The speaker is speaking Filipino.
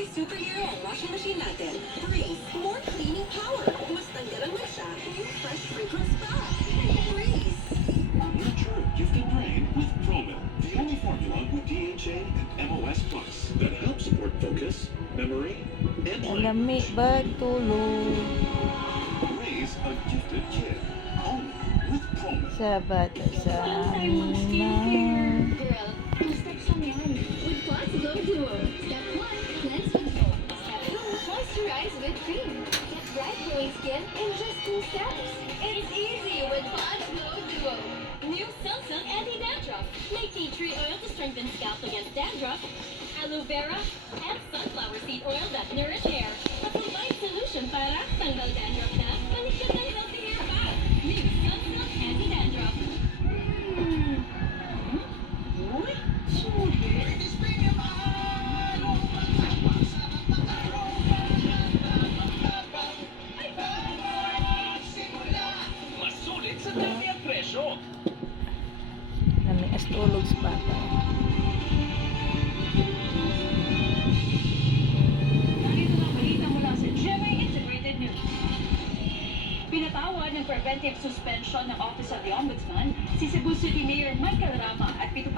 may superhero ang washing machine natin. Breeze, more cleaning power. Mas tanggalan mo siya, new fresh fragrance pa. Breeze. Nurture a gifted brain with Promil, the only formula with DHA and MOS Plus that helps support focus, memory, and Lami language. ba tulog? Raise a gifted kid. Only with Promil. Sa bata sa amin na. Girl, 2 steps lang yan. With Pods Glow Duo. Step 1, cleanse with soap. Step 2, moisturize with cream. Get bright glowing skin in just 2 steps. It's easy with Pods Glow Duo. New Sunsilk Anti-Dandruff. Make tea tree oil to strengthen scalp against dandruff. Aloe vera and sunflower seed oil that nourish hair. A combined solution para tanggal dandruff na panikyan ng healthy hair pa. New Sunsilk Anti-Dandruff. Uy, sulit. Mas sulit sa dami at presyo. Lami as tulog sa bata. Narito ang balita mula sa GMA Integrated News. Pinatawad ng preventive suspension ng Office of the Ombudsman si Cebu City Mayor Michael Rama at 7